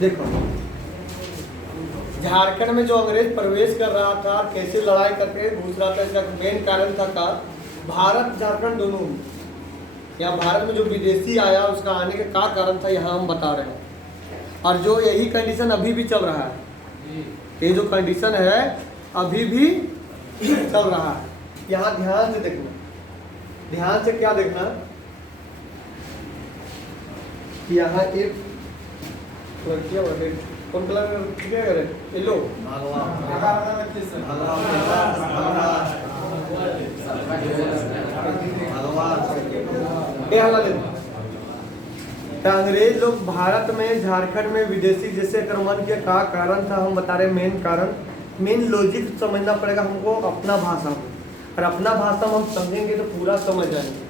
देखो, झारखंड में जो अंग्रेज प्रवेश कर रहा था, कैसे लड़ाई करके घुस रहा था, इसका मेन कारण था भारत झारखंड दोनों में, या भारत में जो विदेशी आया उसका आने का क्या कारण था, यहाँ हम बता रहे हैं। और जो यही कंडीशन अभी भी चल रहा है, ये जो कंडीशन है अभी भी चल रहा है। यहाँ ध्यान से देखना, ध्यान से क्या देखना कि यहाँ एक लड़कियाँ कौन कलर ठीक है, येलो अंग्रेज लोग भारत में झारखंड में विदेशी जैसे आक्रमण के का कारण था, हम बता रहे मेन कारण, मेन लॉजिक समझना पड़ेगा हमको अपना भाषा में, और अपना भाषा में हम समझेंगे तो पूरा समझ जाएंगे।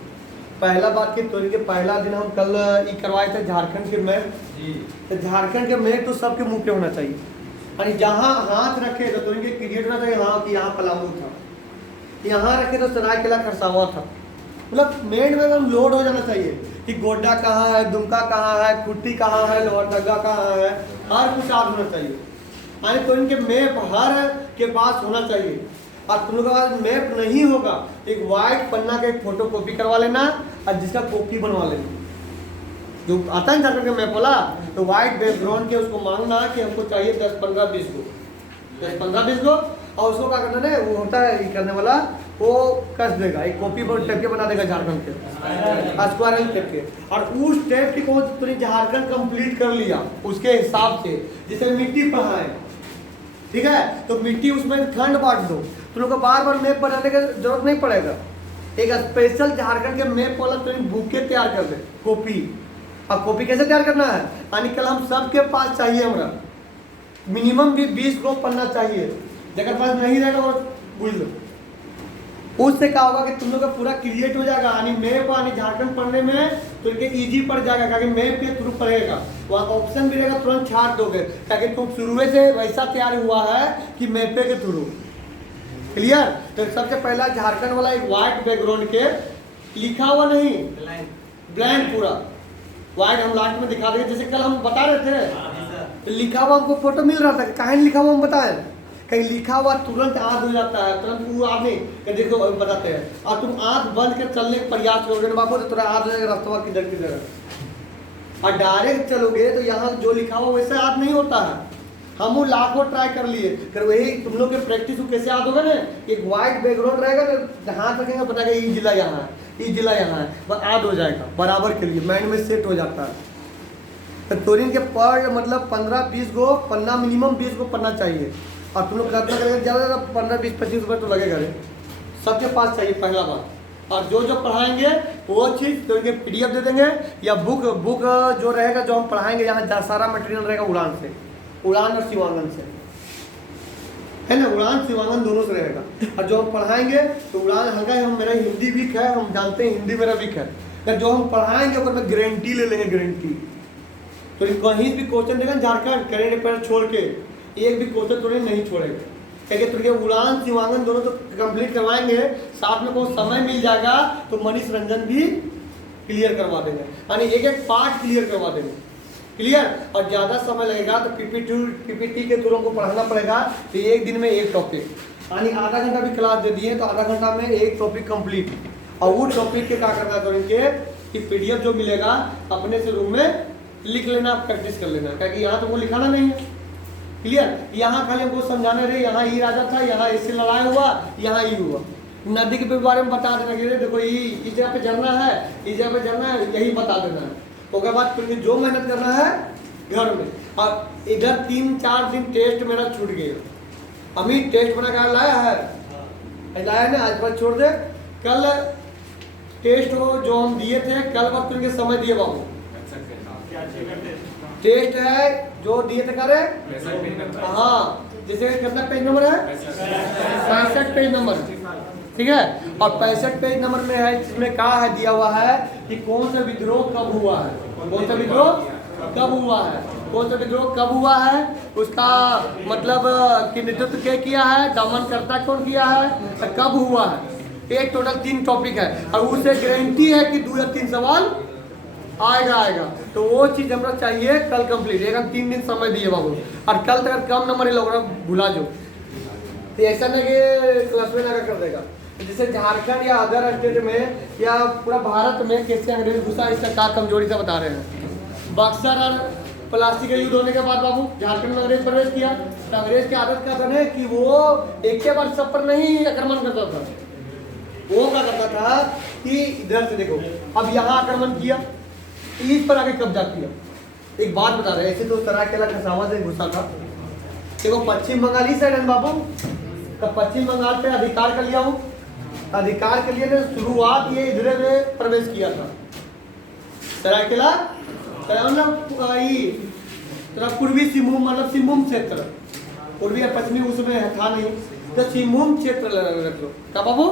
पहला बात की तो पहला दिन हम कल ये करवाए थे झारखंड के मैप, तो झारखंड के मैप तो सबके मुंह पे होना चाहिए, और जहाँ हाथ रखे तो इनके क्रिएट होना चाहिए, हाँ कि यहाँ पलामू था, यहाँ रखे तो सरायकेला खरसावां था, मतलब मेन में हम लोड हो जाना चाहिए कि गोड्डा कहाँ है, दुमका कहाँ है, खुट्टी कहाँ है, लोहरदगा कहाँ है, हर कुछ याद होना चाहिए। यानी तो इनके मैप हर के पास होना चाहिए। और तुम लोगों के पास मैप नहीं होगा, एक वाइट पन्ना का एक फोटो कॉपी करवा लेना और जिसका कॉपी बनवा लेना, जो आता है झारखंड का मैप वाला, तो वाइट बैकग्राउंड के उसको मांगना कि हमको चाहिए 10 15 20 को, 10 15 20 को, और उसको क्या करना है, वो होता है ये करने वाला, वो कस देगा, एक कॉपी बोर्ड टाइप के बना देगा झारखंड के, स्क्वायरल टाइप के, और उस टाइप की को तुमने झारखंड कंप्लीट कर लिया उसके हिसाब से, जैसे मिट्टी पढ़ा है, ठीक है, तो मिट्टी उसमें खंड बांट दो, तुम लोग को बार बार मैप बनाने की जरूरत नहीं पड़ेगा। एक स्पेशल झारखंड के मैप वाला तुम बुके तैयार कर दे, कॉपी। अब कॉपी कैसे तैयार करना है, यानी कल हम सबके पास चाहिए, हमारा मिनिमम भी 20 को पन्ना चाहिए, जगह पास नहीं रहेगा वो बुझ लो। उससे क्या होगा कि तुम लोग का पूरा क्रिएट हो जाएगा, यानी मैप यानी झारखंड पढ़ने में तो इनके इजी पड़ जाएगा, क्योंकि मैप के थ्रू पढ़ेगा, वहाँ ऑप्शन भी रहेगा, तुरंत छाट दोगे, ताकि तुम शुरू से वैसा तैयार हुआ है कि मैपे के थ्रू। क्लियर? तो सबसे पहला झारखंड वाला एक व्हाइट बैकग्राउंड के, लिखा हुआ नहीं, ब्लैंक पूरा व्हाइट, हम लास्ट में दिखा देंगे, जैसे कल हम बता रहे थे, तो लिखा हुआ हमको फोटो मिल रहा था, कहाँ लिखा हुआ हम बताएं, कहीं लिखा हुआ तुरंत आँख हो जाता है, तुरंत वो आदमी देखो बताते हैं, और तुम आँख बंद कर चलने का प्रयास करोगे बाबू, तो तुरंत आँख जाएगा रास्ता किधर किधर, और डायरेक्ट चलोगे तो यहाँ जो लिखा हुआ वैसे याद नहीं होता है। हम वो लाखों ट्राई कर लिए, फिर वही तुम लोग के प्रैक्टिस को कैसे याद होगा ना, एक व्हाइट बैकग्राउंड रहेगा तो हाथ रखेंगे, पता है ये जिला यहाँ है, ये जिला यहाँ है, बस याद हो जाएगा बराबर के लिए, माइंड में सेट हो जाता है। तो तोरिन के पर मतलब 15-20 को पन्ना, मिनिमम 20 को पन्ना चाहिए, और तुम लोग कितना करेंगे, ज़्यादा 15-20-25 रुपये तो लगेगा, सबके पास चाहिए पहला बात। और जो जो पढ़ाएंगे वो चीज़ तो इनके PDF दे देंगे, या बुक जो रहेगा, जो हम पढ़ाएंगे यहाँ सारा मटेरियल रहेगा उड़ान से, उड़ान और शिवांगन से, है ना, उड़ान शिवांगन दोनों से रहेगा। और जो हम पढ़ाएंगे तो उड़ान हल्का है, हम मेरा हिंदी वीक है, हम जानते हैं हिंदी मेरा वीक है, जो हम पढ़ाएंगे ऊपर में गारंटी ले लेंगे, गारंटी। तो कहीं भी क्वेश्चन देगा झारखंड करेंट अफेयर छोड़ के, एक भी क्वेश्चन तो नहीं छोड़ेगा, क्योंकि तुझे उड़ान शिवांगन दोनों तो कंप्लीट करवाएंगे, साथ में कोई समय मिल जाएगा तो मनीष रंजन भी क्लियर करवा देंगे, यानी एक एक पार्ट क्लियर करवा देंगे, क्लियर। और ज़्यादा समय लगेगा तो PPT के थ्रू को पढ़ाना पड़ेगा, तो एक दिन में एक टॉपिक, यानी आधा घंटा भी क्लास दे दिए तो आधा घंटा में एक टॉपिक कंप्लीट, और वो टॉपिक के क्या करना करेंगे कि PDF जो मिलेगा अपने से रूम में लिख लेना, प्रैक्टिस कर लेना, क्योंकि यहाँ तो वो लिखाना नहीं है, क्लियर। यहाँ खाली हमको समझाने रहे, यहाँ ये राजा था, यहाँ इससे लड़ाई हुआ, यहाँ ये हुआ, नदी के बारे में बता देना कि देखो ये इस जगह पे झरना है, इस जगह पे झरना है, यही बता देना है। उसके बाद फिर जो मेहनत करना है घर में, और इधर 3-4 दिन टेस्ट मेरा छूट गया, अमित टेस्ट बना कर लाया है, लाया ना, आज पर छोड़ दे, कल टेस्ट हो जो हम दिए थे, कल वक्त तुमके समय दिए बाबू, टेस्ट है जो दिए थे करे, हाँ, जैसे कितना पेज नंबर है, 65 पेज नंबर, ठीक है। और 65 पेज नंबर में है, जिसमें कहा है, दिया हुआ है कि कौन सा विद्रोह कब हुआ है, कौन सा विद्रोह कब हुआ है, कौन सा विद्रोह कब हुआ है, उसका मतलब कि नेतृत्व क्या किया है, दमनकर्ता कौन किया है, कब हुआ है, एक टोटल 3 टॉपिक है, और उससे गारंटी है कि 2 या 3 सवाल आएगा आएगा। तो वो चीज़ हमरा चाहिए कल कंप्लीट, एक 3 दिन समय दिए बाबू, और कल तक कम नंबर लोग भुला जो, तो ऐसा नहीं कि क्लास में ना कर देगा। जैसे झारखंड या अदर स्टेट में या पूरा भारत में कैसे अंग्रेज घुसा, इसका क्या कमजोरी से बता रहे हैं। बक्सर और प्लास्टिक का युद्ध होने के बाद बाबू झारखंड में अंग्रेज प्रवेश किया, तो अंग्रेज की आदत क्या था कि वो एक के बाद सब पर नहीं आक्रमण करता था, वो क्या करता था कि इधर से देखो, अब यहाँ आक्रमण किया, इस पर आके कब्जा किया। एक बात बता रहे हैं, ऐसे तो सरायकेला खरसावां से घुसा था, देखो पश्चिम बंगाल ही साइड है बाबू, तो पश्चिम बंगाल पे अधिकार कर लिया हूँ, अधिकार के लिए ने शुरुआत ये इधर में प्रवेश किया था सरायकेला, पूर्वी सिंहभूम मतलब सिंहभूम क्षेत्र, पूर्वी और पश्चिमी उसमें था नहीं, तो सिंहभूम क्षेत्र रख लो, क्या बाबू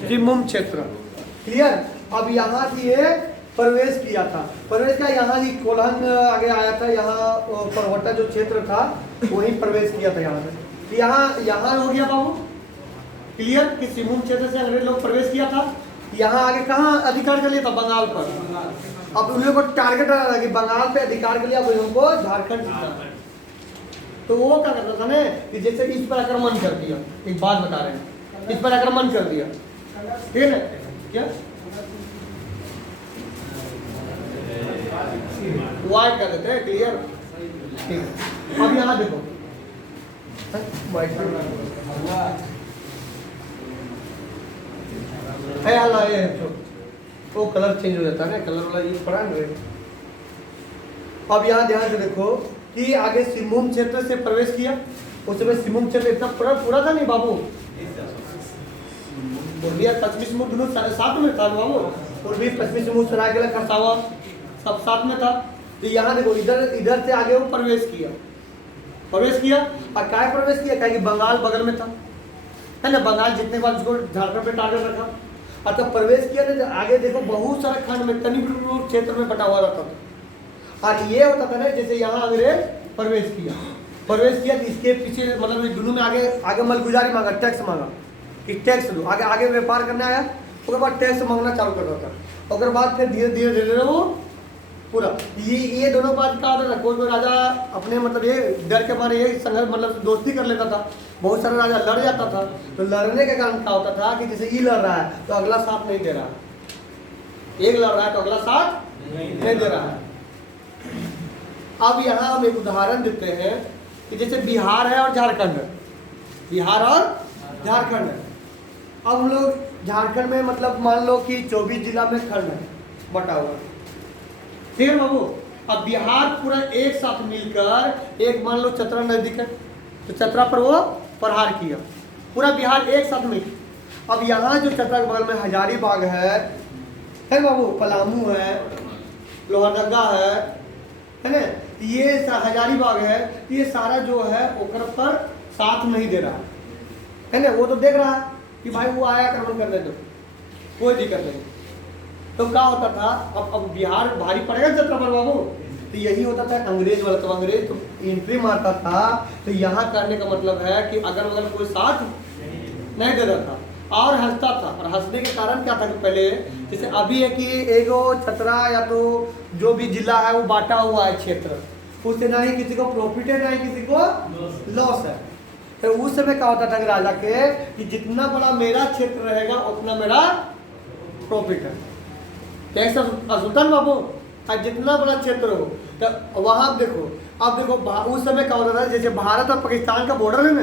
सिंहभूम क्षेत्र, क्लियर। अब यहाँ से ये प्रवेश किया था, प्रवेश किया यहाँ ही कोल्हन आगे आया था, यहाँ परवट्टा जो क्षेत्र था वहीं प्रवेश किया था यहाँ से, यहाँ हो गया बाबू क्लियर कि सिंहभूम क्षेत्र से अंग्रेज लोग प्रवेश किया था। यहाँ आगे कहाँ अधिकार कर लिया था, बंगाल पर। अब उन लोगों को टारगेट रहा कि बंगाल पे अधिकार कर लिया, उनको झारखंड जीतना, तो वो क्या करता था ना कि जैसे इस पर आक्रमण कर दिया, एक बात बता रहे हैं, इस पर आक्रमण कर दिया, ठीक है ना, क्या वाइट कर देते हैं, क्लियर, ठीक। अब यहाँ देखो है तो कलर चेंज हो जाता है ना, कलर वाला यूज पड़ा है। अब यहाँ ध्यान से देखो कि आगे सिंहभूम क्षेत्र से प्रवेश किया, उस समय सिंहभूम क्षेत्र इतना पूरा था नहीं बाबू, पूर्वी और पश्चिमी सिंहभूम दोनों साथ में था बाबू, पूर्वी पश्चिमी सिंहभूम सरायकेला खरसावां सब साथ में था। तो यहाँ देखो इधर से आगे वो प्रवेश किया और क्या प्रवेश किया, क्या कि बंगाल बगल में था, है ना, बंगाल जितने बार उसको झारखंड पे टारगेट रखा, और तब प्रवेश किया ना, आगे देखो बहुत सारे खंड में तनी क्षेत्र में बटा हुआ रहता था, और ये होता था ना जैसे यहाँ अंग्रेज प्रवेश किया तो इसके पीछे मतलब दोनों में आगे मलगुजारी मांगा, टैक्स मांगा कि टैक्स दो, आगे व्यापार करने आया, उसके बाद टैक्स मांगना चालू कर रहा था, उसके बाद फिर धीरे धीरे वो पूरा ये दोनों बात का होता था। कोई राजा अपने मतलब ये डर के मारे ये संघर्ष मतलब दोस्ती कर लेता था, बहुत सारा राजा लड़ जाता था, तो लड़ने के कारण क्या होता था कि जैसे ये लड़ रहा है तो अगला साथ नहीं दे रहा, एक लड़ रहा है तो अगला साथ नहीं दे रहा है। अब यहाँ हम एक उदाहरण देते हैं कि जैसे बिहार है और झारखंड है, अब हम लोग झारखंड में मतलब मान लो कि 24 जिला में खंड है बटा हुआ, ठीक है बाबू। अब बिहार पूरा एक साथ मिलकर एक मान लो चतरा नजदीक है तो चतरा पर वो प्रहार किया, पूरा बिहार एक साथ मिल। अब यहाँ जो चतरा के बगल में हजारीबाग है बाबू, पलामू है, लोहरदगा है ना, ये हजारीबाग है, ये सारा जो है ओकर पर साथ नहीं दे रहा है ना, वो तो देख रहा है कि भाई वो आया आक्रमण करने दो, कोई दिक्कत नहीं। तो क्या होता था, अब बिहार भारी पड़ेगा चतरा पर बाबू, तो यही होता था अंग्रेज वाला, तो अंग्रेज तो एंट्री मारता था, तो यहाँ करने का मतलब है कि अगर बगल कोई साथ नहीं दे रहा था और हंसता था, और हंसने के कारण क्या था कि पहले जैसे अभी है कि एक चतरा या तो जो भी जिला है वो बांटा हुआ है क्षेत्र, उससे ना ही किसी को प्रॉफिट है ना ही किसी को लॉस है। तो उस समय क्या होता था राजा के कि जितना बड़ा मेरा क्षेत्र रहेगा उतना मेरा प्रॉफिट है, कैसा सुल्तान बाबू, जितना बड़ा क्षेत्र हो तो वहाँ देखो, अब देखो उस समय क्या होता था जैसे भारत और पाकिस्तान का बॉर्डर है ना,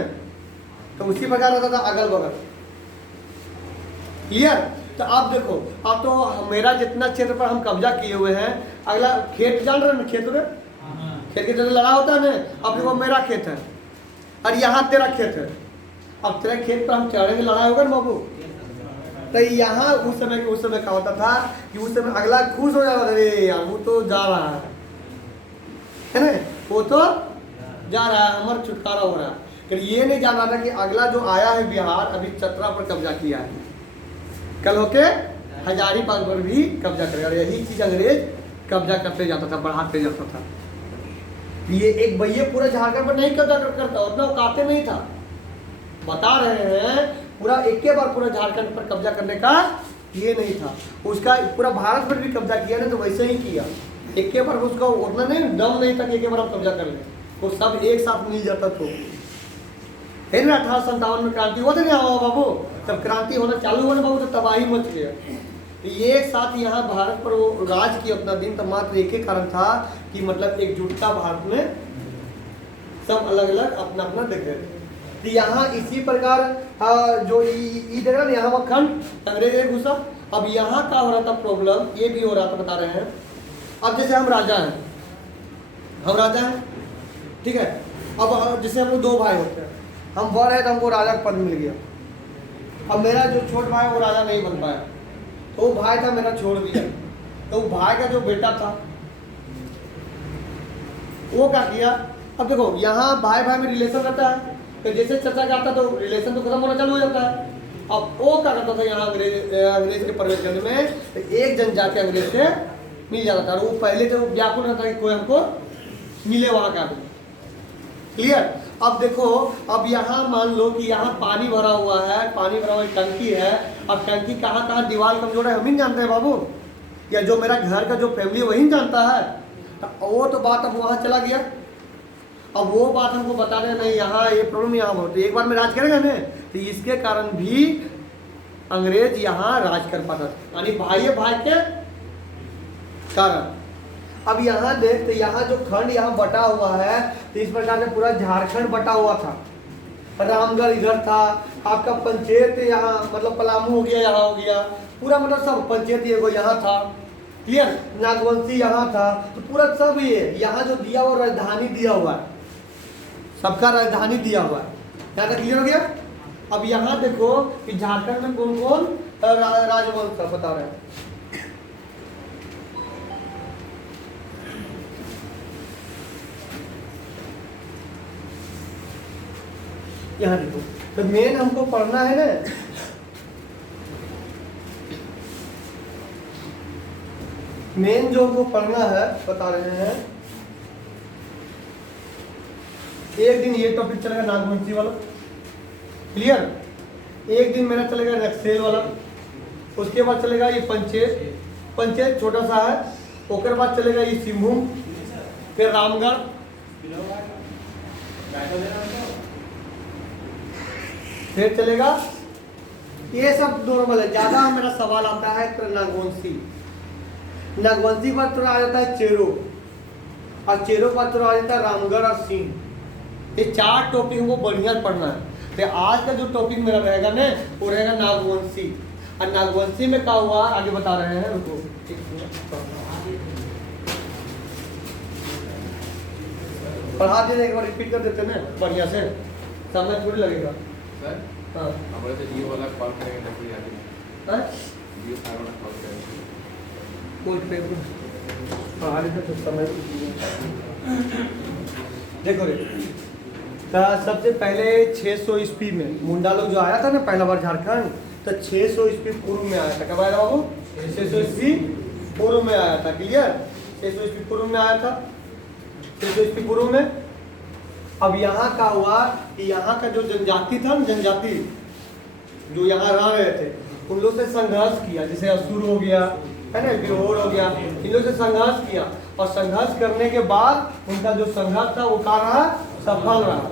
तो उसी प्रकार होता था अगल बगल, क्लियर। तो अब देखो, अब तो मेरा जितना क्षेत्र पर हम कब्जा किए हुए हैं, अगला खेत जान रहे हैं, खेत में खेत के जैसे लड़ा होता है ना, अब देखो मेरा खेत है और यहाँ तेरा खेत है, अब तेरा खेत पर हम चढ़ेंगे, लड़ाई होगा ना बाबू। तो यहाँ उस समय क्या होता था कि उस समय अगला खुश हो जाता था, अरे यार वो तो जा रहा है ना, वो तो जा रहा है, हमारा छुटकारा हो रहा है। फिर ये नहीं जान रहा था कि अगला जो आया है बिहार अभी चतरा पर कब्जा किया है, कल होके हजारीबाग पर भी कब्जा करेगा, यही चीज अंग्रेज कब्जा करते जाता था, बढ़ाते जाता था। ये एक भैया पूरा झारखंड पर नहीं कब्जा करता, उतना औकाते नहीं था, बता रहे हैं पूरा एक के बार पूरा झारखंड पर कब्जा करने का ये नहीं था, उसका पूरा भारत पर भी कब्जा किया ना, तो वैसे ही किया। एक के बार उसका उतना नहीं दम नहीं था कि एक के बार हम कब्जा कर लें, वो सब एक साथ मिल जाता। तो है ना 1857 में क्रांति हुआ था नहीं आवा बाबू, तब क्रांति होना चालू हुआ ना बाबू, तो तबाही मच गया। एक साथ यहाँ भारत पर वो राज किया अपना दिन, तब मात्र एक ही कारण था कि मतलब एकजुटता भारत में, सब अलग अलग अपना अपना देख रहे थे। तो यहाँ इसी प्रकार जो देख रहा ना यहाँ खंड अंग्रेज घुसा। अब यहाँ का हो रहा था प्रॉब्लम, ये भी हो रहा था, बता रहे हैं। अब जैसे हम राजा हैं, ठीक है। अब जैसे हम लोग दो भाई होते हैं, हम बड़ है तो हमको राजा का पद मिल गया। अब मेरा जो छोट भाई वो राजा नहीं बन पाया, तो वो भाई था मेरा छोड़ दिया, तो वो भाई का जो बेटा था वो क्या किया। अब देखो यहाँ भाई भाई में रिलेशन रहता है, तो जैसे चर्चा का आता तो रिलेशन तो खत्म होना चालू हो जाता है। अब वो क्या करता था यहाँ अंग्रेज के प्रवेश करने में, तो एक जन जाके अंग्रेज से मिल जाता था। वो पहले तो व्याकुल रहता कि कोई हमको मिले वहाँ का आदमी। क्लियर। अब देखो, अब यहाँ मान लो कि यहाँ पानी भरा हुआ है, पानी भरा हुआ टंकी है। अब टंकी कहाँ कहाँ दीवार कमजोर है हम ही जानते हैं बाबू, या जो मेरा घर का जो फैमिली वही जानता है। तो वो तो बात अब वहाँ चला गया। अब वो बात हमको बता रहे नहीं, यहाँ ये प्रॉब्लम यहाँ बहुत, एक बार में राज करेगा ना, तो इसके कारण भी अंग्रेज यहाँ राज कर पाता था, यानी भाई भाई के कारण। अब यहाँ देख, तो यहाँ जो खंड यहाँ बटा हुआ है, तो इस प्रकार से पूरा झारखंड बटा हुआ था। रामगढ़ इधर था, आपका पंचायत यहाँ मतलब पलामू हो गया, यहाँ हो गया पूरा, मतलब सब पंचायत ये यहाँ था। क्लियर। नागवंशी यहाँ था, तो पूरा सब ये यहाँ जो दिया हुआ राजधानी दिया हुआ है, सबका राजधानी दिया हुआ है। यहाँ तक क्लियर हो गया। अब यहाँ देखो कि झारखंड में कौन कौन राजवंश था बता रहे हैं। यहाँ देखो, तो मेन हमको पढ़ना है ना, मेन जो हमको पढ़ना है बता रहे हैं। एक दिन ये टॉपिक चलेगा नागवंशी वाला, क्लियर। एक दिन मेरा चलेगा नक्सेल वाला, उसके बाद चलेगा ये पंचायत छोटा सा है, उसके बाद चलेगा ये सिंहभूम, फिर रामगढ़, फिर चलेगा ये सब नॉर्मल है। ज्यादा मेरा सवाल आता है तो नागवंशी पर थोड़ा आ जाता है चेरो, और चेरो पर थोड़ा आ जाता है रामगढ़ और सिंह। ये चार टॉपिक हमको बढ़िया पढ़ना है। तो आज का जो टॉपिक मेरा रहेगा ना, वो रहेगा नागवंशी। और नागवंशी में क्या हुआ आगे बता रहे हैं, रुको पढ़ा दे, एक बार रिपीट कर देते ना बढ़िया से, समय थोड़ी लगेगा। हाँ हमारे तो जियो वाला कॉल करेंगे तो फिर आगे जियो फाइबर वाला कॉल करेंगे, कोई पे पढ़ा दे तो समय। देखो रे, सबसे पहले 600 ईस्वी में मुंडा लोग जो आया था ना पहला बार झारखंड, तो 600 ईस्वी पूर्व में आया था। कब आया था बाबू? 600 ईस्वी पूर्व में आया था। क्लियर। 600 ईस्वी पूर्व में आया था, 600 ईस्वी पूर्व में। अब यहाँ का हुआ कि यहाँ का जो जनजाति था, जनजाति जो यहाँ रह रहे थे, उन लोग से संघर्ष किया। जैसे असुर हो गया है ना, बिरहोर हो गया, इन लोग से संघर्ष किया। और संघर्ष करने के बाद उनका जो संघर्ष था वो क्या रहा? सफल रहा।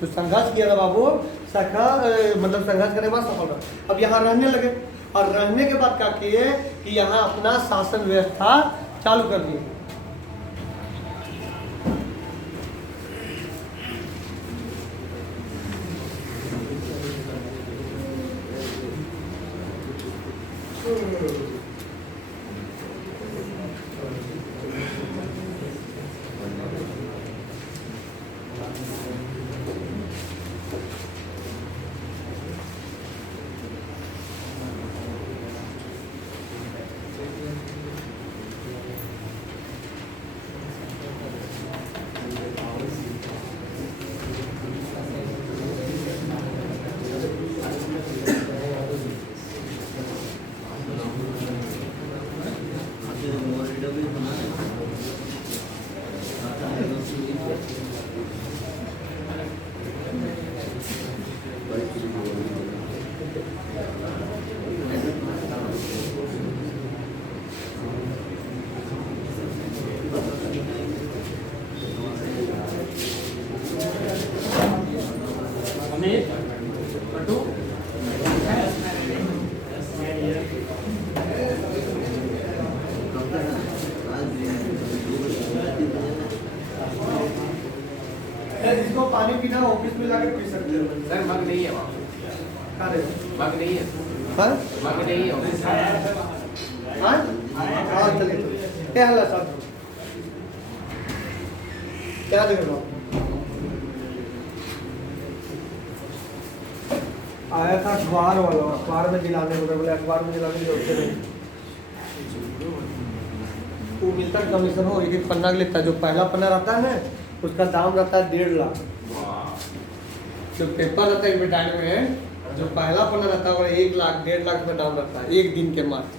तो संघर्ष किया था बाबू, मतलब संघर्ष करने के बाद सफल रहा। अब यहाँ रहने लगे, और रहने के बाद क्या किए कि यहाँ अपना शासन व्यवस्था चालू कर दिए। जिसको पानी पीना हो ऑफिस में जाके पी सकते हो। सर मग नहीं है वहाँ पे। खा रहे हो? मग नहीं है। हाँ मग नहीं है। हाँ हाँ चलिए क्या हाल है साहब क्या देख रहे हो आया था अखबार वाला अखबार में दिलाने को बोले अखबार में दिलाने की जरूरत नहीं वो मिलता कमीशन हो एक पन्ना के लेता है जो पहला पन्ना रहता है ना उसका दाम रहता है 1.5 लाख जो पेपर रहता है एडवर्टाइज में जो पहला पन्ना रहता है वो 1 लाख 1.5 लाख का दाम रहता है एक दिन के मात्र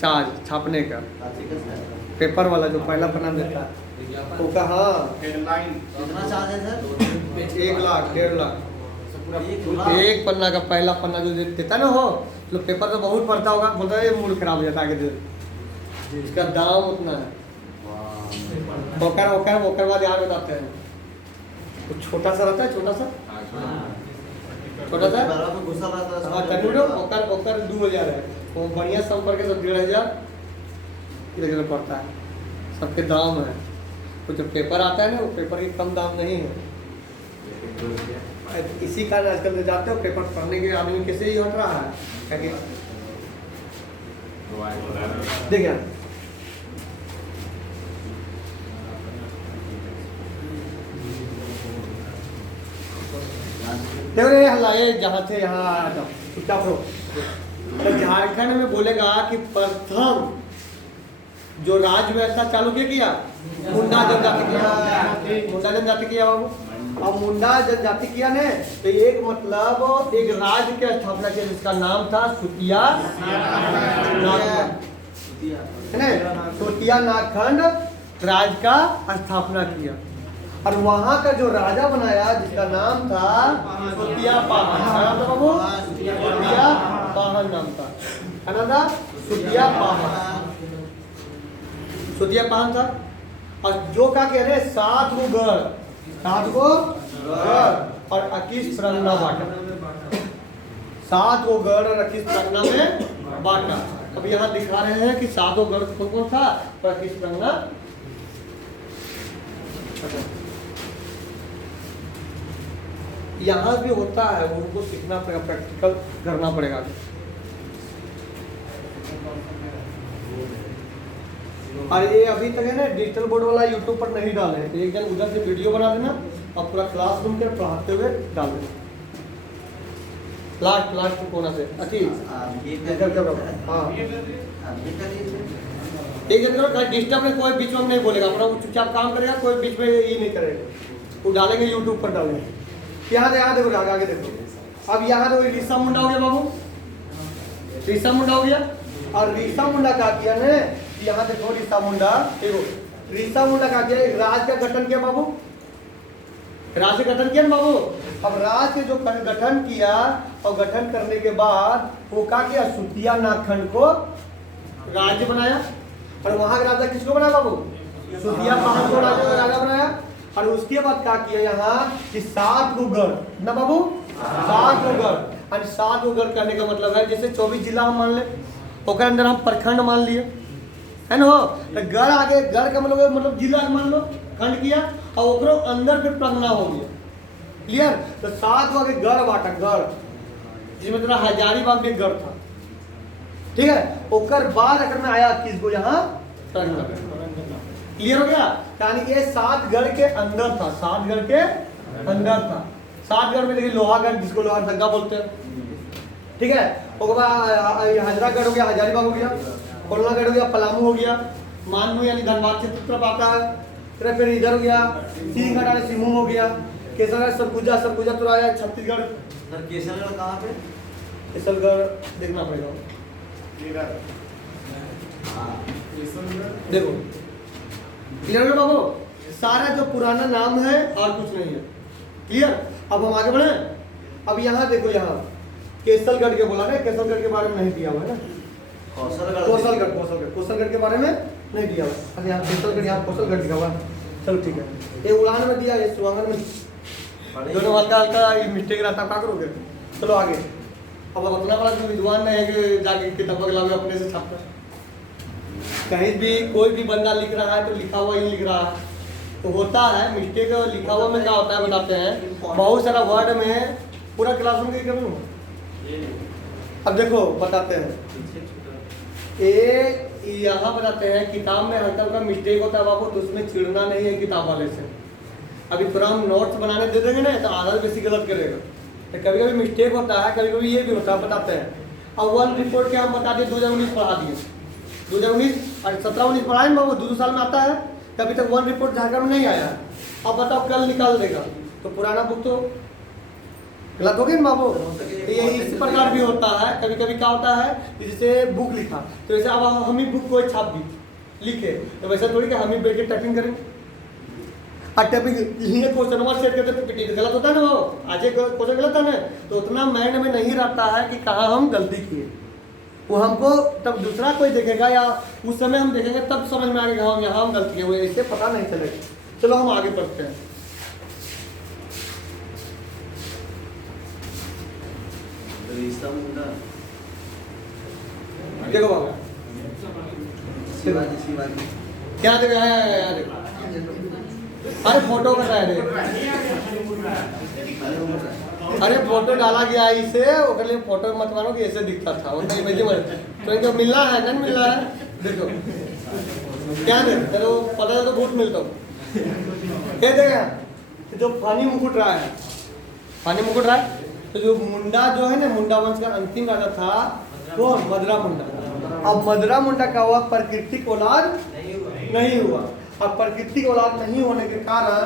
चार्ज छापने का पेपर वाला जो पहला पन्ना देता है वो का हाँ हेडलाइन कितना चार्ज है सर? 1 लाख 1.5 लाख एक पन्ना का पहला पन्ना जो देता ना हो तो पेपर तो बहुत पढ़ता होगा बोलता है मूड खराब हो जाता है आगे दे इसका दाम उतना है ओकर बाद यार बताते हैं कुछ छोटा सा रहता है छोटा सा गुस्सा रहता हाँ तनुरो ओकर 2000 है वो बढ़िया संपर्क है सब 1500 इधर पड़ता है सबके दाम है तो जो पेपर आता है ना वो पेपर की कम दाम नहीं है इसी कारण आजकल तो जाते हो पेपर पढ़ने के आदमी कैसे ही हट रहा है देखिए देखो ये हल्ला ये जहाँ से यहाँ आ जाओ चुपचाप रहो तो झारखंड में बोलेगा कि प्रथम जो राज व्यवस्था चालू किया मुंडा जनजाति किया बाबू अब मुंडा जनजाति किया ने तो एक मतलब एक राज्य की स्थापना किया जिसका नाम था सुतिया सुतिया नागखंड राज्य का स्थापना किया और वहाँ का जो राजा बनाया जिसका नाम था सुतिया पाहन नाम था बाबू सुतिया पाहन नाम था सुतिया पाहन था और जो का कह रहे 7 गो गढ़ और 21 परगना बांटा 7 गो गढ़ और 21 परगना में बांटा अब यहाँ दिखा रहे हैं कि 7 गढ़ कौन कौन था और 21 परगना यहाँ भी होता है उनको सीखना पड़ेगा प्रैक्टिकल करना पड़ेगा और ये अभी तक है ना डिजिटल बोर्ड वाला यूट्यूब पर नहीं डाले हैं तो एक दिन उधर से वीडियो बना देना और पूरा क्लासरूम के पढ़ाते हुए डाल देना लास्ट कोना से हाँ एक दिन डिस्टर्ब में कोई बीच में नहीं बोलेगा अपना वो चुपचाप काम करेगा कोई बीच में ये नहीं करेगा वो डालेंगे यूट्यूब पर डालेंगे यहाँ देखो आगे देखो अब यहाँ देखो ऋषा मुंडा हो गया बाबू ऋषा मुंडा हो गया और ऋषा मुंडा क्या किया ने यहाँ देखो ऋषा मुंडा देखो ऋषा मुंडा क्या किया राज्य का गठन किया बाबू राज्य गठन किया ना बाबू अब राज्य जो गठन किया और गठन करने के बाद वो क्या किया सुतिया नागखंड को राज्य बनाया और वहां का राजा किसको बनाया बाबू सुतिया पाहन को राजा बनाया और उसके बाद क्या किया यहाँ कि 7 गो गढ़ ना बाबू 7 गो गढ़ और 7 गो गढ़ करने का मतलब है जैसे 24 जिला हम मान ले ओकर अंदर हम प्रखंड मान लिए है ना तो गढ़ आगे गढ़ का मतलब जिला मान लो खंड किया और ओकरो अंदर फिर प्रगना हो गया क्लियर तो 7 गो आगे गढ़ बांटा गढ़ जिसमें तेरा हजारीबाग भी गढ़ था ठीक है ओकर बाद अगर में आया 21 गो यहाँ प्रगना क्लियर हो गया यानी ये 7 गढ़ के अंदर था 7 गढ़ के अंदर था 7 गढ़ में देखिए लोहागढ़ जिसको लोहार दंगा बोलते हैं ठीक है उसके बाद हजरागढ़ हो गया हजारीबाग हो गया कोलनागढ़ हो गया पलामू हो गया मानू यानी धनबाद क्षेत्र तरफ आता है फिर इधर हो गया सिंहगढ़ सिमू हो गया केसरगढ़ सरगुजा तो आया छत्तीसगढ़ केसरगढ़ कहाँ पे केसरगढ़ देखना पड़ेगा देखो क्लियर है बाबू सारा जो पुराना नाम है और कुछ नहीं है क्लियर अब हम आगे बढ़े अब यहाँ देखो यहाँ केसरगढ़ के बोला ना केसरगढ़ के बारे में नहीं दिया हुआ है ना कौशलगढ़ के बारे में नहीं दिया हुआ अच्छा यहाँ केसरगढ़ यहाँ कौशलगढ़ दिया हुआ चलो ठीक है ये उड़ान में दिया ये सुहागन में दोनों हल्का मिस्टेक रहता क्या करोगे चलो आगे अब अपना बड़ा जो विद्वान है कि जाके किताब लावे अपने से छापकर कहीं भी कोई भी बंदा लिख रहा है तो लिखा हुआ ही लिख रहा है तो होता है मिस्टेक लिखा हुआ में क्या होता है बताते हैं, बहुत सारा वर्ड में पूरा क्लासरूम की करूँ। अब देखो बताते हैं, ए यहाँ बताते हैं किताब में हल्का हल्का मिस्टेक होता है बाबू, तो उसमें चिढ़ना नहीं है किताब वाले से। अभी थोड़ा हम नोट्स बनाने दे देंगे ना तो आधा बेसी गलत करेगा, तो कभी कभी मिस्टेक होता है, कभी कभी ये भी होता है, बताते हैं। अब वन रिपोर्ट के हम बता दिए 2019 पढ़ा दिए, 2019 और 17-19 पढ़ाए ना बाबू, 2 साल में आता है। अभी तक वन रिपोर्ट झारखंड में नहीं आया है, अब बताओ कल निकाल देगा तो पुराना बुक तो गलत हो गया ना बाबू। तो ये इसी प्रकार भी होता है, कभी कभी क्या होता है जैसे बुक लिखा तो जैसे अब हम ही बुक को छाप दी लिखे, तो वैसे थोड़ी कि हम ही बैठ के टाइपिंग करेंगे और टाइपिंग ये क्वेश्चन नंबर सेट करते तो पिटी गलत होता है ना वो, आज एक क्वेश्चन गलत था ना, तो उतना माइंड में नहीं रहता है कि कहाँ हम गलती किए। वो हमको तब दूसरा कोई देखेगा या उस समय हम देखेंगे तब समझ में आएगा हम यहाँ हम गलती किए हुए, इससे पता नहीं चलेगा। चलो हम आगे बढ़ते हैं। देखो बाबा क्या देखो अरे फोटो बताए रे, अरे फोटो डाला गया इसे ओकर लिए फोटो मत मारो कि ऐसे दिखता था उतना इमेज में, तो इनको मिलना है नहीं मिल रहा है। देखो क्या दे तेरे को पता है तो बहुत मिलता हूँ। क्या देगा जो फानी मुकुट राय है, फानी मुकुट राय, तो जो मुंडा जो है ना, मुंडा वंश का अंतिम राजा था वो मदरा मुंडा। अब मदरा मुंडा का हुआ प्राकृतिक औलाद नहीं हुआ, अब प्राकृतिक औलाद नहीं होने के कारण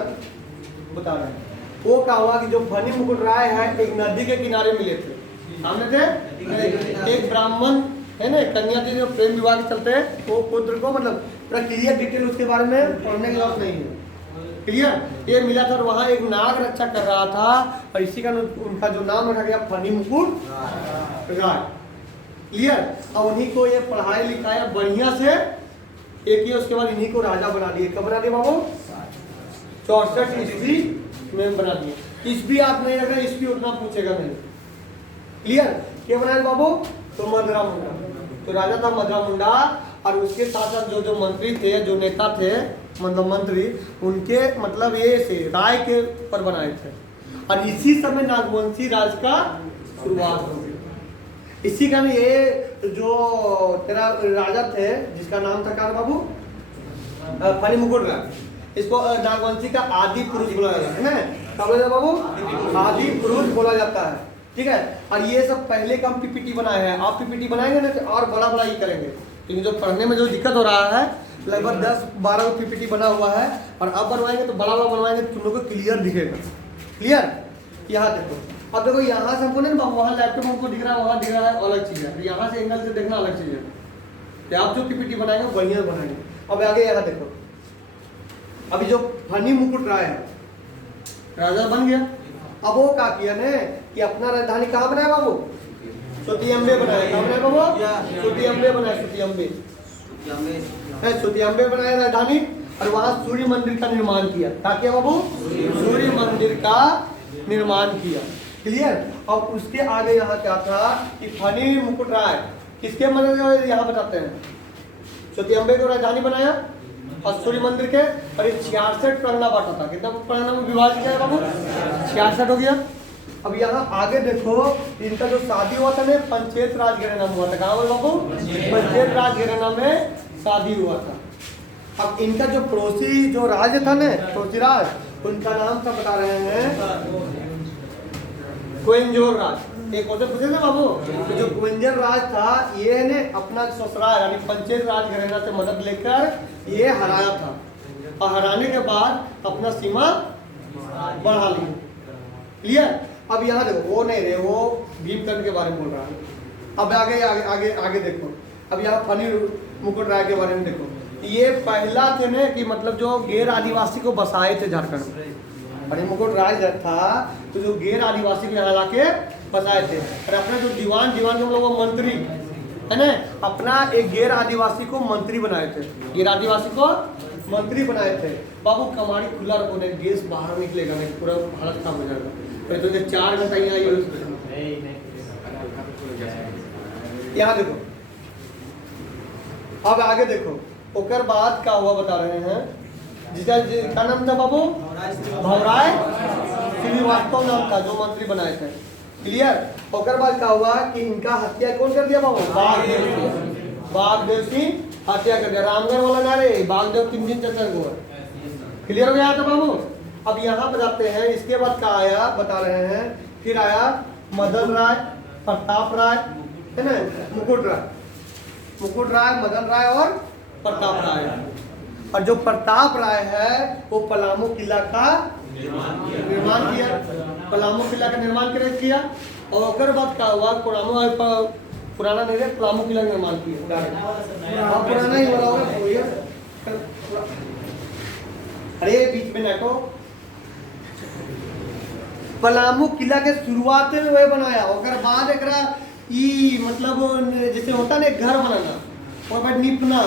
बता रहे हैं वो क्या हुआ कि जो फनी मुकुट राय है एक नदी के किनारे मिले थे, सामने थे एक ब्राह्मण है ना कन्या थी जो प्रेम विवाह के चलते वो पुत्र को मतलब पूरा क्लियर डिटेल उसके बारे में पढ़ने की जरूरत नहीं है, क्लियर। ये मिला था और वहाँ एक नाग रक्षा कर रहा था और इसी का उनका जो नाम रखा गया फनी मुकुट राय, क्लियर। और उन्हीं को ये पढ़ाई लिखाया बढ़िया से एक ही, उसके बाद इन्हीं को राजा बना दिए। कब बना दिए बाबू? 64 ईस्वी में बना दिए। ईस्वी आप नहीं रख रहे, ईस्वी उतना पूछेगा नहीं, क्लियर। क्या बनाए बाबू? तो मदरा मुंडा, तो राजा था मदरा मुंडा और उसके साथ साथ जो जो मंत्री थे, जो नेता थे मतलब मंत्री, उनके मतलब ये से राय के पर बनाए थे। और इसी समय नागवंशी राज का शुरुआत हो गई। इसी कारण ये जो तेरा राजा थे जिसका नाम था कार बाबू फनी मुकुट राय, इसको नागवंशी का आदि पुरुष बोला जाता है ना, क्या बोला जाता बाबू? आदि पुरुष बोला जाता है, ठीक है। और ये सब पहले का हम पीपीटी बनाए हैं, आप पीपीटी बनाएंगे ना तो और बड़ा बड़ा ही करेंगे, क्योंकि जो पढ़ने में जो दिक्कत हो रहा है लगभग 10-12 पीपीटी बना हुआ है और अब बनवाएंगे तो बड़ा बड़ा बनवाएंगे तुम लोग को क्लियर दिखेगा, क्लियर। यहाँ देखो, अब देखो यहाँ से हमको नहीं, वहाँ लैपटॉप हमको दिख रहा है, वहाँ दिख रहा है, अलग चीज़ है, यहाँ से एंगल से देखना अलग चीज़ है। तो आप जो पीपीटी बनाएंगे बढ़िया बनाएंगे। अब आगे यहाँ देखो, अभी जो फनी मुकुट राय है राजा बन गया, अब वो क्या किया ने कि अपना राजधानी कहाँ बनाया बाबू? सुतियम्बे बनाया। कहाँ बनाया बाबू? सुतियम्बे बनाया, सुतियम्बे सुतियम्बे बनाया राजधानी और वहाँ सूर्य मंदिर का निर्माण किया। क्या किया बाबू? सूर्य मंदिर का निर्माण किया, क्लियर। अब उसके आगे यहाँ क्या था कि फनी मुकुट राय किसके मंदिर यहाँ बताते हैं, सुतियम्बे को राजधानी बनाया और सूर्य मंदिर के, और ये 66 परगना बांटा था। कितना परगना में विभाजित किया बाबू? 66 हो गया। अब यहाँ आगे देखो, इनका जो शादी हुआ था ना पंचायत राज घराना में हुआ था। कहाँ हुआ बाबू? पंचायत राज घराना में शादी हुआ था। अब इनका जो पड़ोसी जो राज्य था ना, पड़ोसी राज, उनका नाम था बता रहे हैं कोइंजोर राज। एक क्वेश्चन पूछे ना बाबू, तो जो कोइंजर राज था ये ने अपना ससुराल यानी पंचायत राज घराना से मदद लेकर ये हराया था और हराने के बाद अपना सीमा बढ़ा ली, क्लियर। अब यहाँ देखो, वो नहीं रहे, वो भीमकर्ण के बारे में बोल रहा है। अब आगे आगे आगे आगे देखो, अब यहाँ फनी मुकुट राय के बारे में देखो। ये पहला थे ना कि मतलब जो गैर आदिवासी को बसाए थे झारखंड में, फनी मुकुट राय था तो जो गैर आदिवासी को यहाँ लाके बसाए थे। और अपना जो दीवान के हम लोग मंत्री है ना, अपना एक गैर आदिवासी को मंत्री बनाए थे, गैर आदिवासी को मंत्री बनाए थे। बाबू कमाड़ी खुला रखो, नहीं गैस बाहर निकलेगा, नहीं पूरा हालत खराब हो जाएगा। तो 4 घंटा यहाँ देखो, अब आगे देखो, ओकर बाद क्या हुआ बता रहे हैं। जिसका नाम था बाबू भवराय श्रीवास्तव नाम था, जो मंत्री बनाए थे। क्लियर। और बाद क्या हुआ कि इनका हत्या कौन कर दिया बाबू? बागदेव सिंह हत्या कर दिया। रामगढ़ वाला नारे बागदेव 3 दिन चंदन को। क्लियर हो गया था बाबू। अब यहाँ बताते हैं इसके बाद क्या आया बता रहे हैं। फिर आया मदन राय, प्रताप राय, है ना, मुकुट राय, मदन राय और प्रताप राय। और जो प्रताप राय है वो पलामू किला का निर्माण किया। पलामू किला का निर्माण किया। और उसके बाद क्या हुआ? पुराना नहीं है, पलामू किला का निर्माण किया। पुराना ही हो रहा होगा। अरे बीच में नाटो पलामू किला के शुरुआत में वही बनाया। और बाद एक मतलब जैसे होता ना घर बनाना और बाद निपना,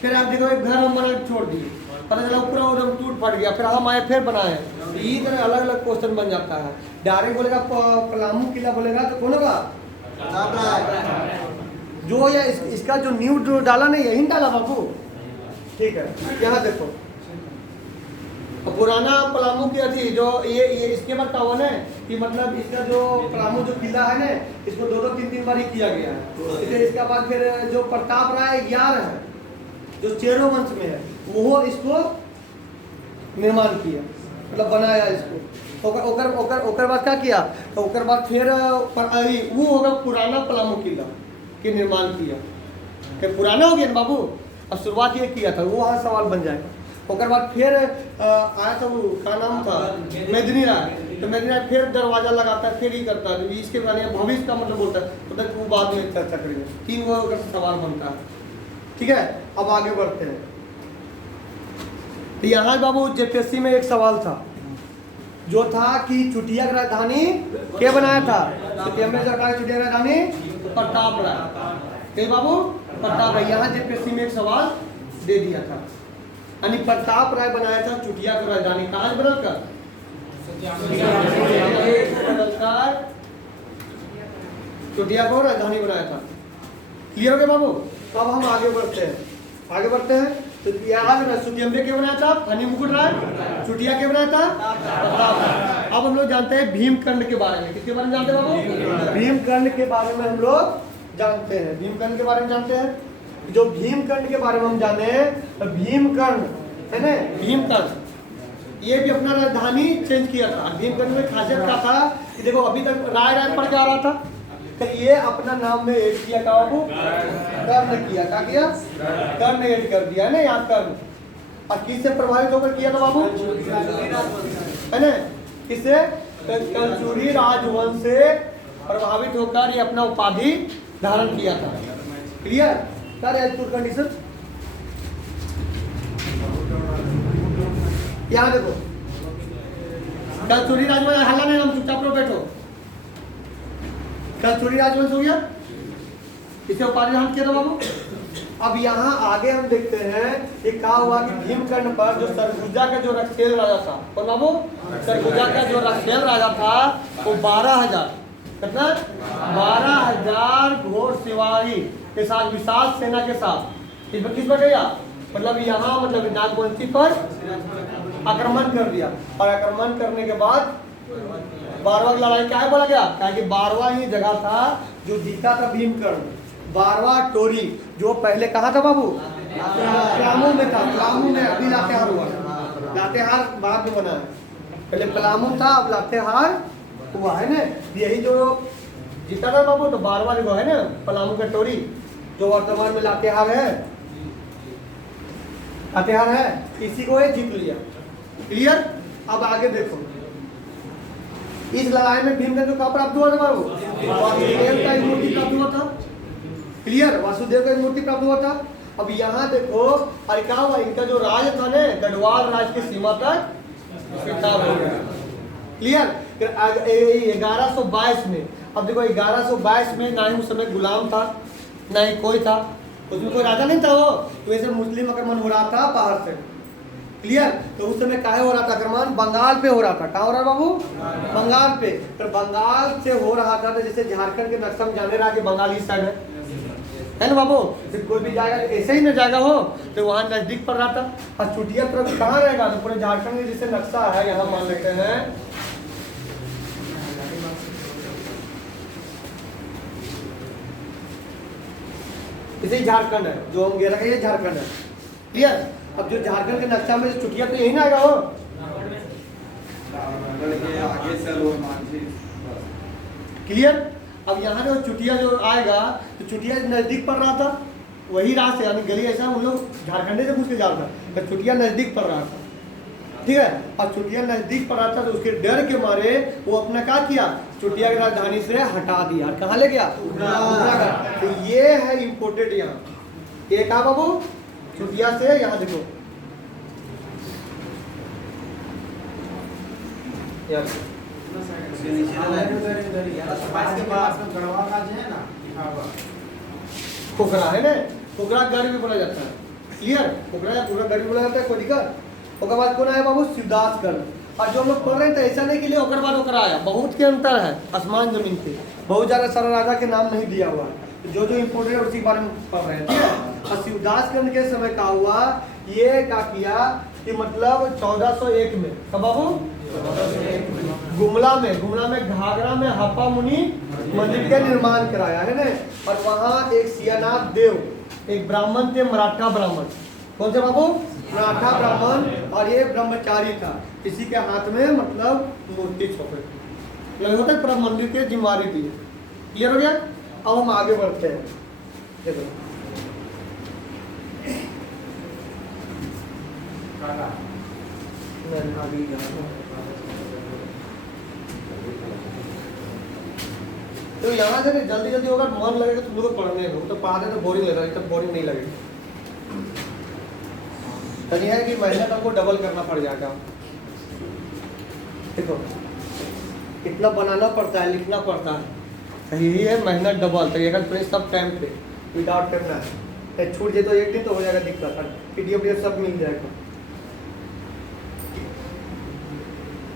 फिर आप देखो एक घर हम बना छोड़ दिए, पता चला पूरा उधर टूट फट गया, फिर हम आए फिर बनाए। ये तरह अलग अलग क्वेश्चन बन जाता है। डायरेक्ट बोलेगा पलामू किला बोलेगा तो कौन होगा? जो या इसका जो न्यू जो डाला नहीं यही डाला बाबू। ठीक है, यहाँ देखो पुराना पलामू की थी जो ये इसके बाद क्या हुआ ना कि मतलब इसका जो पलामू जो किला है ना इसको 2-3 बार ही किया गया है। इसलिए इसके बाद फिर जो प्रताप राय 11 है जो चेरो वंश में है वो इसको निर्माण किया, मतलब बनाया इसको। ओकर बाद क्या किया? तो ओकर बाद फिर वो होगा पुराना पलामू किला के निर्माण किया। कि पुराना हो गया ना बाबू। अब शुरुआत ये किया था, वो वहाँ सवाल बन जाएगा। ओकर बाद फिर आया था वो क्या नाम था? मेदिनी राय। तो मेदिनी राय फिर दरवाजा लगाता है, फिर ही करता है। इसके बारे में भविष्य का मतलब बोलता है, तो तक वो बाद में चर्चा करेंगे। 3 वो सवाल बनता है। ठीक है, अब आगे बढ़ते हैं। तो यहाँ बाबू जेपीएससी में एक सवाल था जो था कि चुटिया की राजधानी क्या बनाया था? चुटिया की राजधानी प्रताप राय। बाबू प्रताप राय यहाँ जेपीएससी में एक सवाल दे दिया था। यानी प्रताप राय बनाया था चुटिया की राजधानी। कहाँ से बदलकर? चुटिया को राजधानी बनाया था। क्लियर हो गया बाबू? तो अब हम आगे बढ़ते हैं। तो याद है सुतियम्बे क्या बनाया था? फनी मुकुट राय। चुटिया क्या बनाया था? प्रताप राय। अब हम लोग जानते हैं भीमकर्ण के बारे में। किसके बारे में जानते हैं बाबू? भीमकर्ण के बारे में हम लोग जानते हैं। भीमकर्ण के बारे में जानते हैं। जो भीमकर्ण के बारे में हम जाने तो भीमकर्ण है ना, भीमकर्ण ये भी अपना राजधानी चेंज किया था। भीमकर्ण में खासियत क्या था कि देखो अभी तक राय पढ़ के आ रहा था, तो ये अपना नाम में ऐड किया था बाबू, कर्ण किया। क्या किया? कर्ण ऐड कर दिया है ना यहाँ कर्ण। और किससे प्रभावित होकर किया था बाबू? है ना, किससे? कलचुरी राजवंश से प्रभावित होकर ये अपना उपाधि धारण किया था। क्लियर? कंडीशन यहाँ देखो, कलचुरी राजवंश हल्ला नहीं, हम चुपचाप लो बैठो। कलचुरी राजवंश हो गया, इसे उपाधि धारण किया था बाबू। अब यहाँ आगे हम देखते हैं कि क्या हुआ कि भीमकर्ण पर जो सरगुजा का जो रक्षेल राजा था, कौन बाबू? सरगुजा का जो रक्षेल राजा था वो 12,000 कितना? 12,000 घोड़ सिपाही के साथ, विशाल सेना के साथ किस पर गया? मतलब यहाँ मतलब नागवंशी पर आक्रमण कर दिया। और आक्रमण करने के बाद 12वां लड़ाई क्या है बोला गया? क्या कि 12वां ही जगह था जो जीता था भीमकर्ण। 12वां टोरी जो पहले कहाँ था बाबू? पलामू में था। पलामू में अभी लातेहार हुआ। लातेहार बाद में बना है, पहले पलामू था, अब लातेहार हुआ है ना। यही जो जीता था बाबू, तो 12वां जगह है ना पलामू का टोरी, जो वर्तमान में लातेहार है। लातेहार है, इसी को ये जीत लिया। क्लियर? अब आगे देखो, इस लड़ाई में भीमकर्ण को क्या प्राप्त हुआ था बाबू? वासुदेव का मूर्ति प्राप्त हुआ था। क्लियर? वासुदेव का मूर्ति प्राप्त हुआ था। अब यहाँ देखो, और क्या हुआ? इनका जो राज था ना गढ़वाल राज की सीमा तक खिताब हो गया। क्लियर? 1122 में, अब देखो 1122 में ना ही उस समय गुलाम था ना ही कोई था, उसमें कोई राजा नहीं था। वो तो वैसे मुस्लिम आक्रमण हो रहा था बाहर से। क्लियर? तो उस समय काहे हो रहा था आक्रमण? बंगाल पे हो रहा था। कहाँ हो रहा बाबू? बंगाल पे। तो बंगाल से हो रहा था, तो जैसे झारखंड के नक्शा में जाने रहा कि बंगाल इस साइड है, है ना बाबू। फिर कोई भी जाएगा ऐसे ही ना जाएगा हो तो वहाँ नजदीक पड़ रहा था। और चुटिया तरफ कहाँ रहेगा, तो पूरे झारखंड में जैसे नक्शा है यहाँ मान लेते हैं, इसे झारखंड है जो हम घेरा है, ये झारखंड है। क्लियर। अब जो झारखंड के नक्शा में चुटिया तो यही ना आएगा हो। आगे से लोग मानसी क्लियर। अब यहाँ जो चुटिया जो आएगा तो चुटिया नजदीक पड़ रहा था, वही रास्ते यानी गली ऐसा हम लोग झारखंडे से पूछ के जा रहा था, तो चुटिया नजदीक पड़ रहा था। ठीक है। अब चुटिया नजदीक पड़ रहा था तो उसके डर के मारे वो अपना क्या किया, चुटिया की राजधानी से हटा दिया। कहाँ ले गया, उत्तराखंड। तो ये है इम्पोर्टेंट यहाँ, ये कहा बाबू चुटिया से यहाँ देखो उसके नीचे के पास में गढ़वा का जो है ना लिखा हुआ खोखरा है ना, खोखरा गढ़ भी बोला जाता है। क्लियर। खोखरा पूरा गढ़ भी बोला जाता है, कोई दिक्कत। उसके बाद कौन आया बाबू, शिवदासगढ़। और जो हम लोग पढ़ रहे थे ऐसा नहीं के लिए ओकर बाद ओकरा आया, बहुत के अंतर है आसमान जमीन के। बहुत ज़्यादा सारा राजा के नाम नहीं दिया हुआ है, जो जो इम्पोर्टेंट है उसी के बारे में पढ़ रहे हैं। ठीक है। और शिवदासगढ़ के समय का हुआ, ये क्या किया कि मतलब 1401 में, कब बाबू, गुमला में घाघरा में हप्पा मुनि मंदिर का निर्माण कराया है ना। और वहाँ एक सियानाथ देव, एक ब्राह्मण थे, मराठा ब्राह्मण। कौन से बाबू, मराठा ब्राह्मण। और ये ब्रह्मचारी था, किसी के हाथ में मतलब मूर्ति छोपे लगे होता है, पूरा मंदिर के जिम्मेवारी दी। क्लियर हो गया। अब हम आगे बढ़ते हैं। देखो तो यहाँ से जल्दी जल्दी होगा, मन लगेगा तुम लोग पढ़ने को, तो पढ़ाते तो बोरिंग लगेगा, इतना बोरिंग नहीं लगेगा। तभी है कि मेहनत हमको डबल करना पड़ जाएगा। देखो इतना बनाना पड़ता है, लिखना पड़ता है, यही है मेहनत डबल। तो अगर प्रेस सब टाइम पे विदाउट करना है, छूट जाए तो एक दिन तो हो जाएगा दिक्कत, PDF सब मिल जाएगा।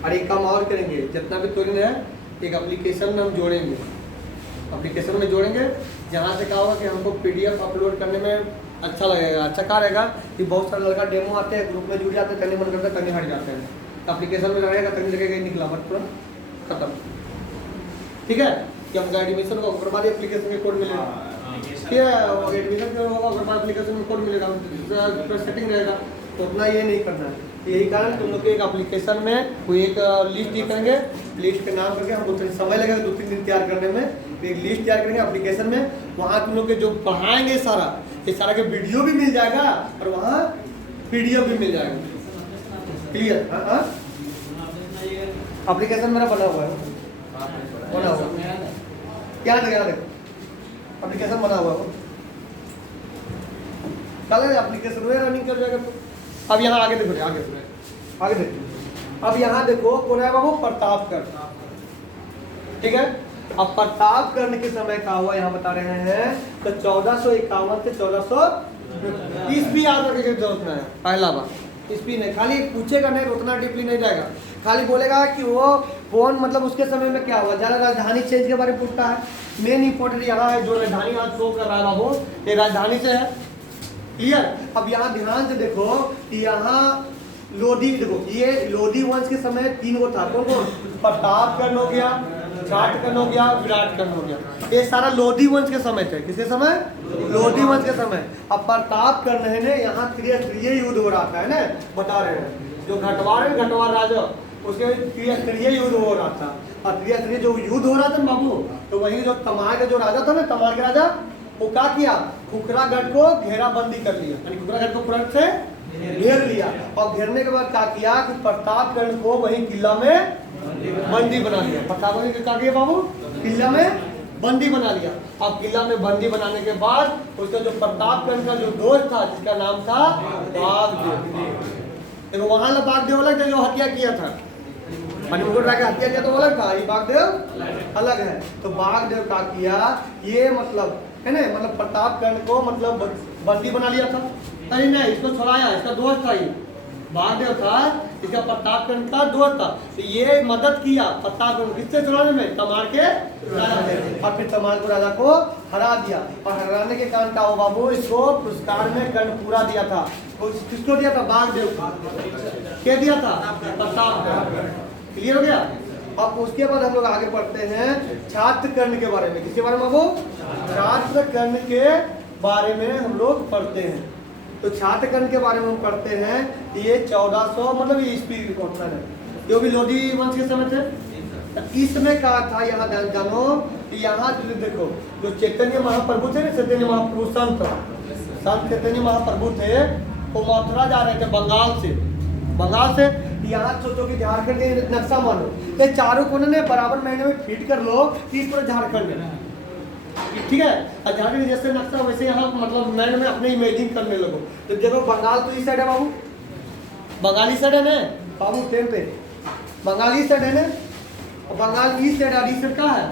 और एक काम और करेंगे, जितना भी तुरंत है एक एप्लीकेशन में हम जोड़ेंगे, एप्लीकेशन में जोड़ेंगे जहाँ से क्या होगा कि हमको PDF अपलोड करने में अच्छा लगेगा। अच्छा क्या रहेगा कि बहुत सारे लड़का डेमो आते हैं, ग्रुप में जुड़ जाते हैं, करने मन करता है, करने हट जाते हैं। एप्लीकेशन में रहेगा, करने लगेगा ही निकला मत, पूरा खत्म। ठीक है। कि हमका एडमिशन होगा उसके बाद एप्लीकेशन में कोड मिलेगा। ठीक है। एडमिशन होगा उसके बाद एप्लीकेशन में कोड मिलेगा, सेटिंग रहेगा। तो उतना ये नहीं करना है। यही कारण तुम लोग के एक एप्लीकेशन में कोई एक लिस्ट ही करेंगे, लिस्ट के नाम करके हमको समय लगेगा 2-3 दिन तैयार करने में। एक लिस्ट तैयार करेंगे एप्लीकेशन में, वहाँ तुम लोग के जो पढ़ाएंगे सारा, ये सारा के वीडियो भी मिल जाएगा और वहाँ PDF भी मिल जाएगा। क्लियर। हाँ एप्लीकेशन मेरा बना हुआ है, बना हुआ क्या देखा, देखो एप्लीकेशन बना हुआ है, कल एप्लीकेशन में रनिंग कर जाएगा। तो अब यहाँ आगे देखो, आगे देखो। अब यहाँ देखो कौन है बाबू, प्रतापगढ़। ठीक है। अब प्रतापगढ़ के समय का हुआ यहाँ बता रहे हैं, तो 1451 से 1400 ईस्वी याद रखने की जरूरत नहीं है। पहला बात ईस्वी नहीं, खाली पूछेगा नहीं, उतना डीपली नहीं जाएगा, खाली बोलेगा कि वो कौन मतलब उसके समय में क्या हुआ। ज़्यादा राजधानी चेंज के बारे में पूछता है। मेन इंपॉर्टेंट यहाँ है, जो राजधानी आज शो कर रहा है बाबू, ये राजधानी से है। क्लियर। अब यहाँ ध्यान से देखो कि यहाँ लोधी, देखो ये लोधी वंश के समय 3 गो था। कौन कौन, प्रतापगढ़ हो गया, जाटगढ़ हो गया, विराटगढ़ हो गया। ये सारा लोधी वंश के समय थे। किसके समय, लोधी वंश के समय। अब प्रतापगढ़ ने यहाँ त्रिस्तरीय युद्ध हो रहा था, है ना, बता रहे हैं। जो घटवार राजा, उसके त्रिस्तरीय युद्ध हो रहा था। और त्रिस्तरीय जो युद्ध हो रहा था बाबू, तो वही जो तमार का जो राजा था ना, तमार के राजा, वो क्या किया, खुखरागढ़ को घेराबंदी कर लिया, यानी खुखरागढ़ को पूरा से घेर लिया। और घेरने के बाद क्या किया कि प्रतापगढ़ को वही किला में बंदी बना लिया। प्रतापगढ़ ने क्या किया बाबू, किला में बंदी बना लिया। अब किला में बंदी बनाने के बाद उसका जो प्रतापगढ़ का जो दोस्त था, जिसका नाम था बागदेव, देखो वहां बागदेव अलग था जो हत्या किया था, मुकुट राय का हत्या किया तो अलग था, ये बागदेव अलग है। तो बागदेव का किया, ये मतलब है ना, मतलब प्रतापगढ़ को मतलब बंदी बना लिया था। अरे नहीं, इसको छुड़ाया, इसका दोस्त था ये, महादेव था, इसका प्रतापगढ़ का दौर था। तो ये मदद किया प्रतापगढ़ किससे छुड़ाने में, तमाड़ के राजा से। और फिर तमाड़ को राजा को हरा दिया, और हराने के कारण का बाबू इसको पुरस्कार में कर्णपुरा दिया था। तो किसको दिया था, बागदेव को। क्या दिया था, प्रतापगढ़। क्लियर हो गया। अब उसके बाद हम लोग आगे पढ़ते हैं छात्र कर्ण के बारे में। किसके बारे में बाबू, छात्र कर्ण के बारे में हम लोग पढ़ते हैं। तो छात्र कर्ण के बारे में हम पढ़ते हैं। ये 1400 मतलब ये ईस्वी का है, जो भी लोधी वंश के समय थे। तो इसमें कहा था, यहाँ जानो कि यहाँ देखो जो चैतन्य महाप्रभु थे ना, चैतन्य महाप्रभु संत चैतन्य महाप्रभु थे, वो मथुरा जा रहे थे बंगाल से। यहाँ सोचो कि झारखंड के नक्शा मानो, ये चारों कोने ने बराबर महीने में फिट कर लो कि इस पूरा झारखंड है, ठीक है। और झारखंड जैसे नक्शा वैसे यहाँ मतलब मैंने में अपने इमेजिन करने लगो। तो देखो बंगाल तो इस साइड है बाबू, बंगाली साइड है ना बाबू, टेन पे बंगाली साइड है ना, और बंगाल ईस्ट साइड, और ईस्ट साइड कहाँ है,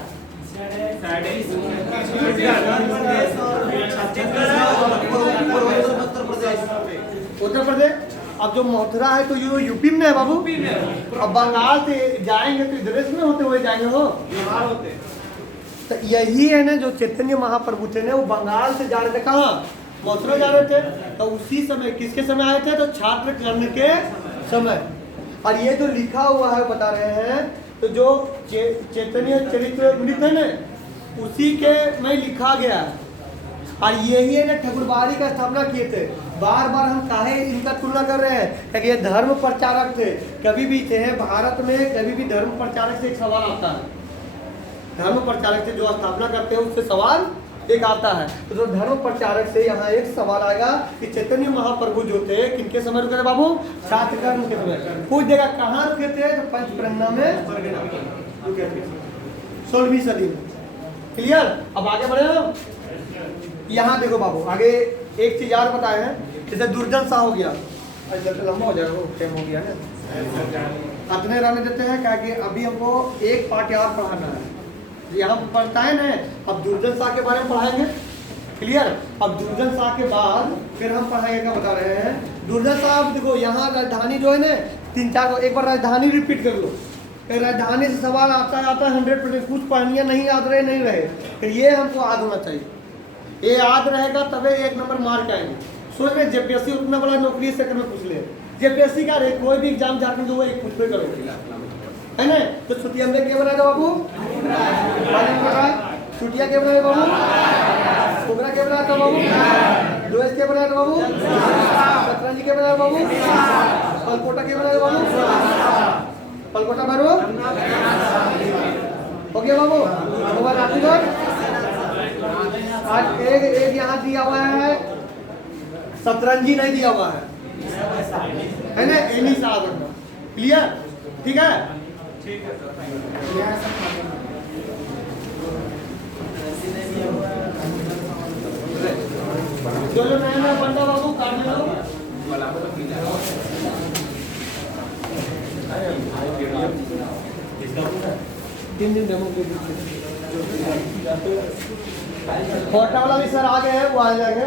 उत्तर प्रदेश। अब जो मथुरा है तो ये यूपी में है बाबू। अब बंगाल से जाएंगे तो इधर में होते हुए जाएंगे हो बिहार होते। तो यही है ना जो चैतन्य महाप्रभु थे ना, वो बंगाल से जा रहे थे, कहाँ, मथुरा जा रहे थे। तो उसी समय किसके समय आए थे, तो छात्र कर्ण के समय। और ये जो लिखा हुआ है बता रहे हैं, तो जो चैतन्य चरितमृत है ना, उसी के में लिखा गया है। और यही है ना ठाकुरबाड़ी का स्थापना किए थे। बार बार हम काहे इनका तुलना कर रहे हैं, क्योंकि ये धर्म प्रचारक थे, कभी भी थे भारत में, कभी भी धर्म प्रचारक से एक सवाल आता है। धर्म प्रचारक से जो स्थापना करते हैं उससे सवाल एक आता है। तो जो धर्म प्रचारक से यहाँ एक सवाल आएगा कि चैतन्य महाप्रभु जो थे किनके समय रुके थे बाबू, छात्र कर्ण के समय। पूछ देगा कहाँ रुके थे, तो पंचप्रज्ञा में रुके थे 16वीं सदी में। क्लियर। अब आगे बढ़े हो, यहाँ देखो बाबू, आगे एक चीज यार बताए हैं, जैसे दुर्जन शाह हो गया, लंबा हो जाएगा, टाइम हो गया ना, अपने रहने देते हैं, क्या कि अभी हमको एक पार्ट यार पढ़ाना है। यहाँ पढ़ता है ना, अब दुर्जन शाह के बारे में पढ़ाएंगे। क्लियर। अब दुर्जन शाह के बाद फिर हम पढ़ाएंगे, क्या बता रहे हैं, दुर्जन शाह देखो यहाँ राजधानी जो है ना 3-4, एक बार राजधानी रिपीट कर लो। राजधानी से सवाल आता है 100%, कुछ पढ़निया नहीं याद रहे, फिर ये हमको याद होना चाहिए। ये याद रहेगा तबे 1 नंबर मार्क आएंगे। सोच में जेपीएससी उतना बड़ा नौकरी सेक्टर में पूछ ले, जेपीएससी का रहे कोई भी एग्जाम झारखंड वो एक पूछते करो, है ना। तो छुट्टिया में क्या बनाएगा बाबू, छुट्टिया क्या बनाएगा बाबू, कुबरा क्या बनाया था बाबू, डोएस क्या बनाया था बाबू, शतरंजी क्या बनाया बाबू, पलकोटा क्या बनाया बाबू, पलकोटा भरो हो गया बाबू। आज एक यहाँ दिया हुआ है, शतरंजी नहीं दिया हुआ है ना, एनी साहब। क्लियर, ठीक है। जो नया बंदा बाबू काट लो, तीन दिन डेमो के फोटा वाला भी सर आ गए हैं, वो आ जाएंगे।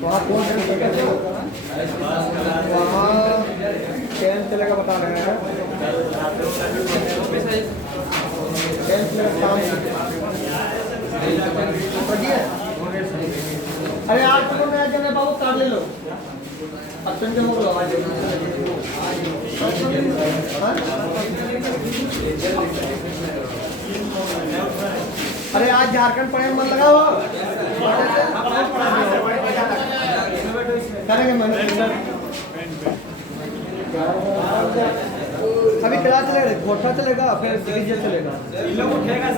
वहाँ चलेगा बता रहे हैं, अरे आप लोग नया जगह बाबू काट ले लो, अब चंदे हो लो। अरे आज झारखंड पढ़े मन लगा हो, करेंगे मैंने। अभी क्या चलेगा, कोठा चलेगा फिर डीजे चलेगा।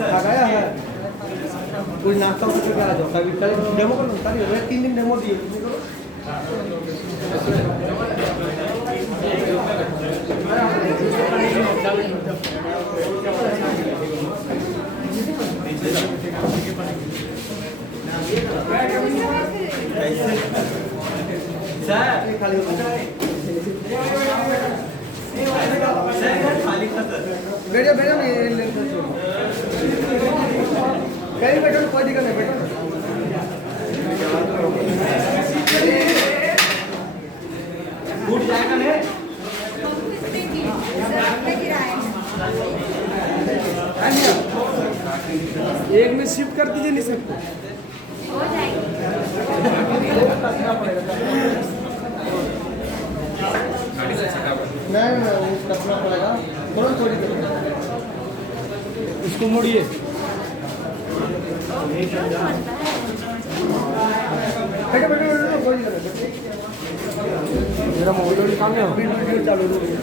आ गया है कुछ नाश्ता कुछ करके आ जाओ। अभी कल डेमो करो, कल 3 दिन डेमो दिए। खाली बैठो बैठो नहीं कहीं बैठो, कोई दिक्कत नहीं, बैठो। फूट जाएगा नहीं। एक में शिफ्ट कर दीजिए, नहीं सकते हो जाएगी। नहीं वो कसना पड़ेगा, थोड़ा थोड़ी देर इसको मोड़िए। बैठो बैठो बैठो, कोई दिक्कत नहीं। मेरा मोबाइल काम है, वीडियो चालू हो गया।